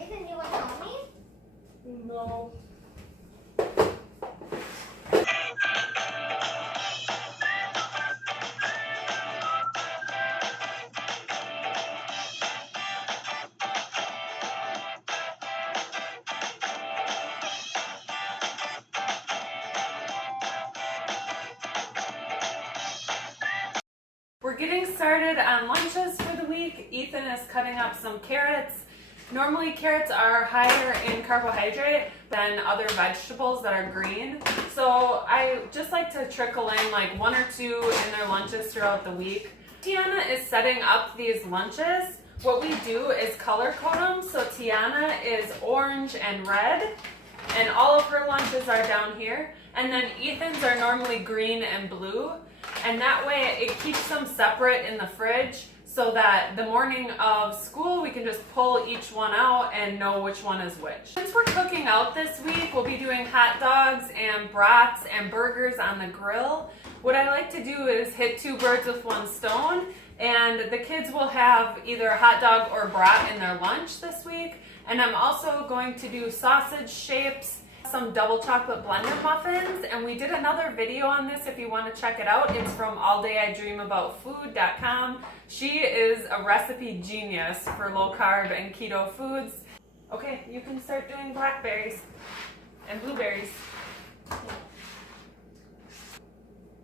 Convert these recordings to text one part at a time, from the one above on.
Ethan, you want to help me? No. We're getting started on lunches for the week. Ethan is cutting up some carrots. Normally carrots are higher in carbohydrate than other vegetables that are green. So I just like to trickle in like 1 or 2 in their lunches throughout the week. Tiana is setting up these lunches. What we do is color code them. So Tiana is orange and red, and all of her lunches are down here. And then Ethan's are normally green and blue. And that way it keeps them separate in the fridge so that the morning of school we can just pull each one out and know which one is which. Since we're cooking out this week, we'll be doing hot dogs and brats and burgers on the grill. What I like to do is hit 2 birds with 1 stone, and the kids will have either a hot dog or brat in their lunch this week. And I'm also going to do sausage shapes, some double chocolate blended muffins, and we did another video on this if you want to check it out. It's from alldayidreamaboutfood.com. She is a recipe genius for low carb and keto foods. Okay, you can start doing blackberries and blueberries.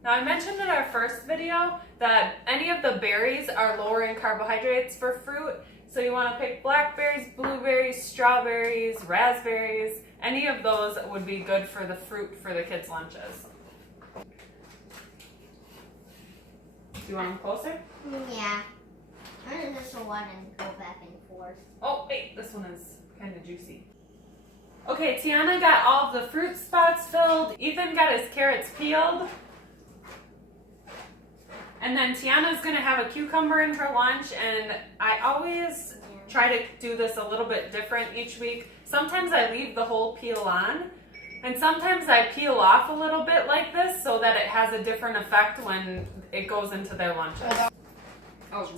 Now I mentioned in our first video that any of the berries are lower in carbohydrates for fruit. So you want to pick blackberries, blueberries, strawberries, raspberries. Any of those would be good for the fruit for the kids' lunches. Do you want them closer? Yeah. I'm gonna just one and go back and forth. Oh, wait, this one is kind of juicy. Okay, Tiana got all of the fruit spots filled. Ethan got his carrots peeled. And then Tiana's gonna have a cucumber in her lunch, and I always try to do this a little bit different each week. Sometimes I leave the whole peel on, and sometimes I peel off a little bit like this so that it has a different effect when it goes into their lunches.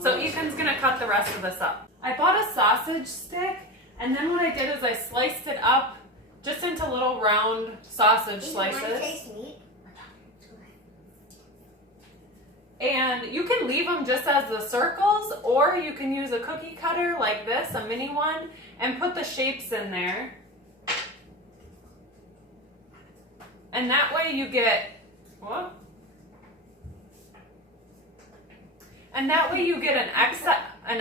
So Ethan's gonna cut the rest of this up. I bought a sausage stick, and then what I did is I sliced it up just into little round sausage slices. Want to taste meat? And you can leave them just as the circles, or you can use a cookie cutter like this, a mini one, and put the shapes in there. And that way you get, what? And that way you get an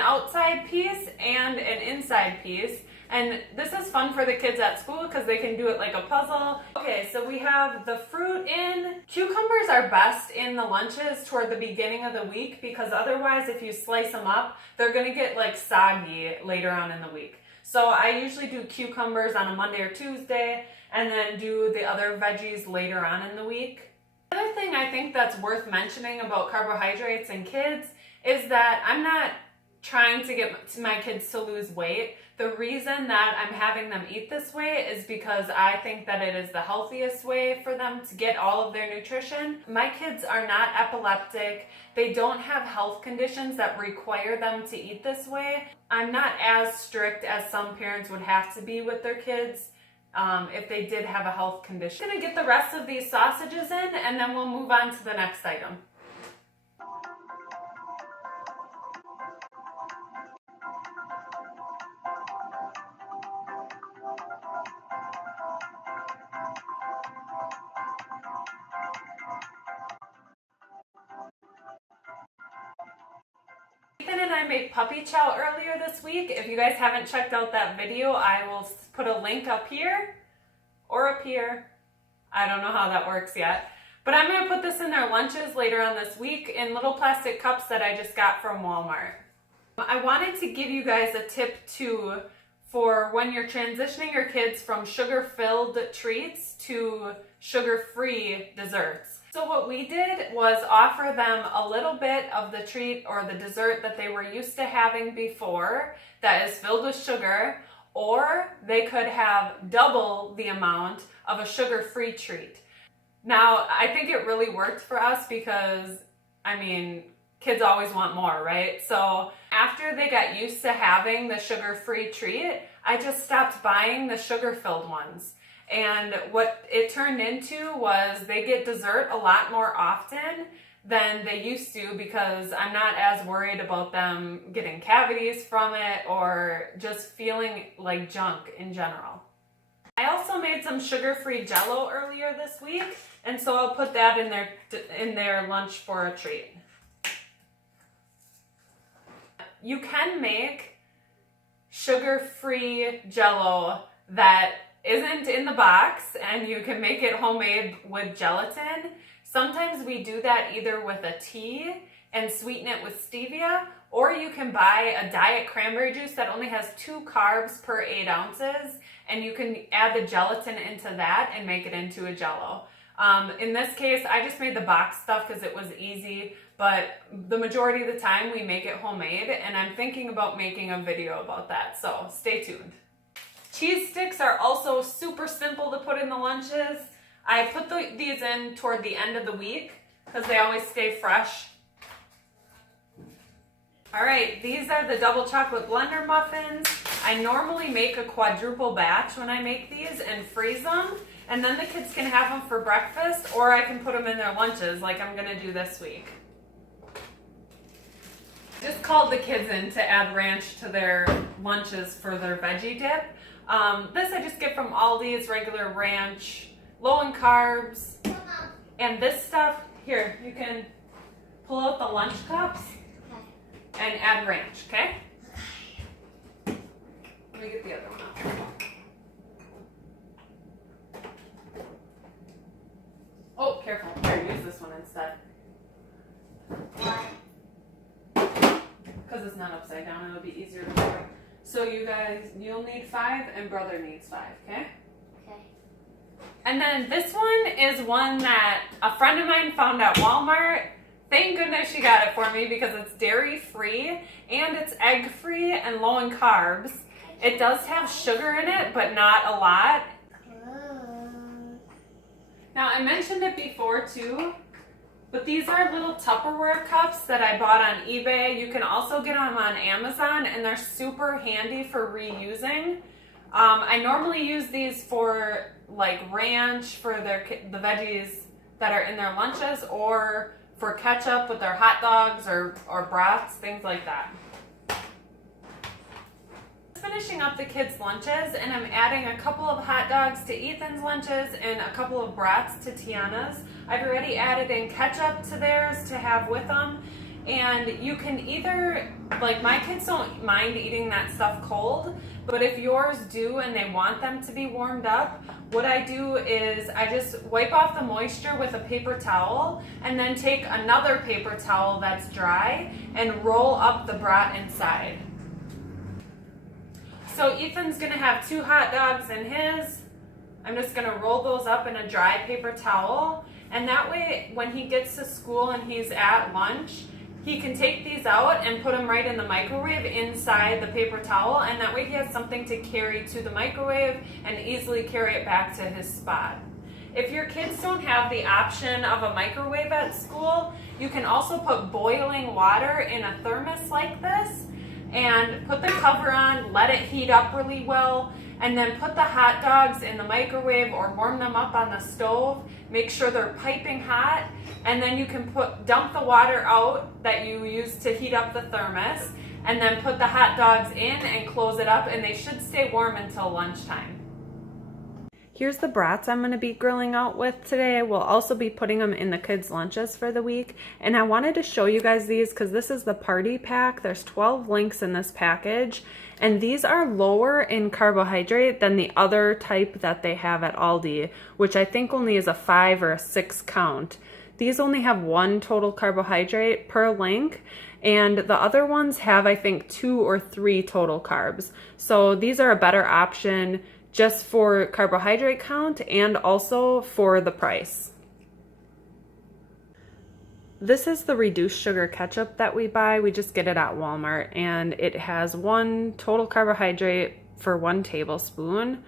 outside piece and an inside piece. And this is fun for the kids at school because they can do it like a puzzle. Okay, so we have the fruit in. Cucumbers are best in the lunches toward the beginning of the week because otherwise if you slice them up, they're gonna get like soggy later on in the week. So I usually do cucumbers on a Monday or Tuesday and then do the other veggies later on in the week. The other thing I think that's worth mentioning about carbohydrates in kids is that I'm not trying to get my kids to lose weight. The reason that I'm having them eat this way is because I think that it is the healthiest way for them to get all of their nutrition. My kids are not epileptic. They don't have health conditions that require them to eat this way. I'm not as strict as some parents would have to be with their kids if they did have a health condition. I'm gonna get the rest of these sausages in and then we'll move on to the next item. Ethan and I made puppy chow earlier this week. If you guys haven't checked out that video, I will put a link up here or up here. I don't know how that works yet. But I'm going to put this in their lunches later on this week in little plastic cups that I just got from Walmart. I wanted to give you guys a tip too for when you're transitioning your kids from sugar-filled treats to sugar-free desserts. So what we did was offer them a little bit of the treat or the dessert that they were used to having before that is filled with sugar, or they could have double the amount of a sugar-free treat. Now, I think it really worked for us because, I mean, kids always want more, right? So after they got used to having the sugar-free treat, I just stopped buying the sugar-filled ones. And what it turned into was they get dessert a lot more often than they used to because I'm not as worried about them getting cavities from it or just feeling like junk in general. I also made some sugar-free Jell-O earlier this week, and so I'll put that in their lunch for a treat. You can make sugar-free Jell-O that isn't in the box, and you can make it homemade with gelatin. Sometimes we do that either with a tea and sweeten it with stevia, or you can buy a diet cranberry juice that only has 2 carbs per 8 ounces, and you can add the gelatin into that and make it into a Jell-O. In this case, I just made the box stuff because it was easy, but the majority of the time we make it homemade, and I'm thinking about making a video about that, so stay tuned. Cheese sticks are also super simple to put in the lunches. I put these in toward the end of the week because they always stay fresh. All right, these are the double chocolate blender muffins. I normally make a quadruple batch when I make these and freeze them, and then the kids can have them for breakfast, or I can put them in their lunches like I'm gonna do this week. Just called the kids in to add ranch to their lunches for their veggie dip. This I just get from Aldi. It's regular ranch, low in carbs. And this stuff, here, you can pull out the lunch cups and add ranch, okay? Let me get the other one out. Oh, careful. Here, use this one instead. Because it's not upside down, it'll be easier to pour. So you guys, you'll need 5 and brother needs 5, okay? Okay. And then this one is one that a friend of mine found at Walmart. Thank goodness she got it for me because it's dairy free and it's egg free and low in carbs. It does have sugar in it, but not a lot. Now I mentioned it before too, but these are little Tupperware cups that I bought on eBay. You can also get them on Amazon, and they're super handy for reusing. I normally use these for like ranch for the veggies that are in their lunches, or for ketchup with their hot dogs or brats, things like that. Finishing up the kids' lunches, and I'm adding a couple of hot dogs to Ethan's lunches and a couple of brats to Tiana's. I've already added in ketchup to theirs to have with them, and you can either, like my kids don't mind eating that stuff cold, but if yours do and they want them to be warmed up, what I do is I just wipe off the moisture with a paper towel and then take another paper towel that's dry and roll up the brat inside. So Ethan's gonna have 2 hot dogs in his. I'm just gonna roll those up in a dry paper towel, and that way when he gets to school and he's at lunch, he can take these out and put them right in the microwave inside the paper towel, and that way he has something to carry to the microwave and easily carry it back to his spot. If your kids don't have the option of a microwave at school, you can also put boiling water in a thermos like this and put the cover on, let it heat up really well, and then put the hot dogs in the microwave or warm them up on the stove. Make sure they're piping hot, and then you can dump the water out that you used to heat up the thermos, and then put the hot dogs in and close it up, and they should stay warm until lunchtime. Here's the brats I'm going to be grilling out with today. We'll also be putting them in the kids' lunches for the week. And I wanted to show you guys these because this is the party pack. There's 12 links in this package. And these are lower in carbohydrate than the other type that they have at Aldi, which I think only is a 5 or a 6 count. These only have 1 total carbohydrate per link. And the other ones have, I think, 2 or 3 total carbs. So these are a better option just for carbohydrate count and also for the price. This is the reduced sugar ketchup that we buy. We just get it at Walmart, and it has 1 total carbohydrate for 1 tablespoon.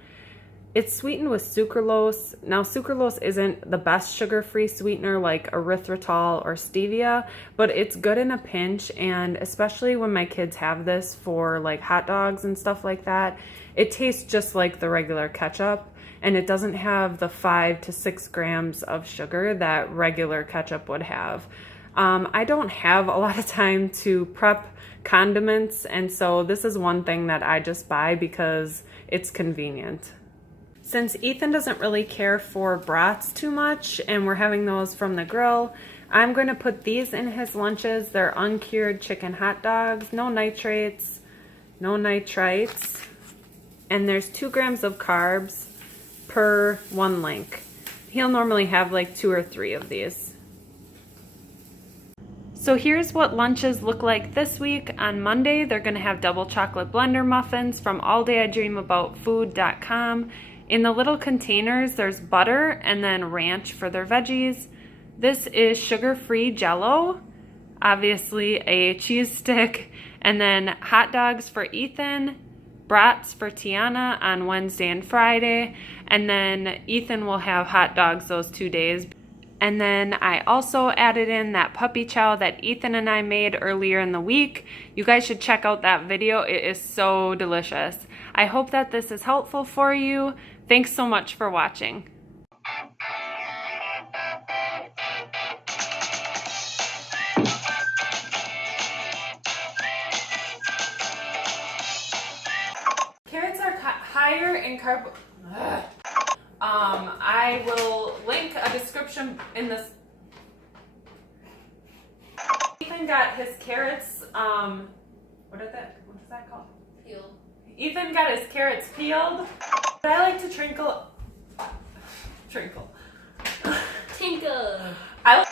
It's sweetened with sucralose. Now, sucralose isn't the best sugar-free sweetener like erythritol or stevia, but it's good in a pinch, and especially when my kids have this for like hot dogs and stuff like that, it tastes just like the regular ketchup, and it doesn't have the 5 to 6 grams of sugar that regular ketchup would have. I don't have a lot of time to prep condiments, and so this is one thing that I just buy because it's convenient. Since Ethan doesn't really care for brats too much and we're having those from the grill, I'm going to put these in his lunches. They're uncured chicken hot dogs, no nitrates, no nitrites, and there's 2 grams of carbs per 1 link. He'll normally have like 2 or 3 of these. So here's what lunches look like this week. On Monday, they're going to have double chocolate blender muffins from alldayidreamaboutfood.com. In the little containers, there's butter and then ranch for their veggies. This is sugar-free Jell-O, obviously a cheese stick, and then hot dogs for Ethan, Brats for Tiana on Wednesday and Friday, and then Ethan will have hot dogs those 2 days. And then I also added in that puppy chow that Ethan and I made earlier in the week. You guys should check out that video. It is so delicious. I hope that this is helpful for you. Thanks so much for watching. Carrots are higher in carb. I will link a description in this. Ethan got his carrots, what is that called? Peeled. Ethan got his carrots peeled. But I like to trinkle. Tinkle. I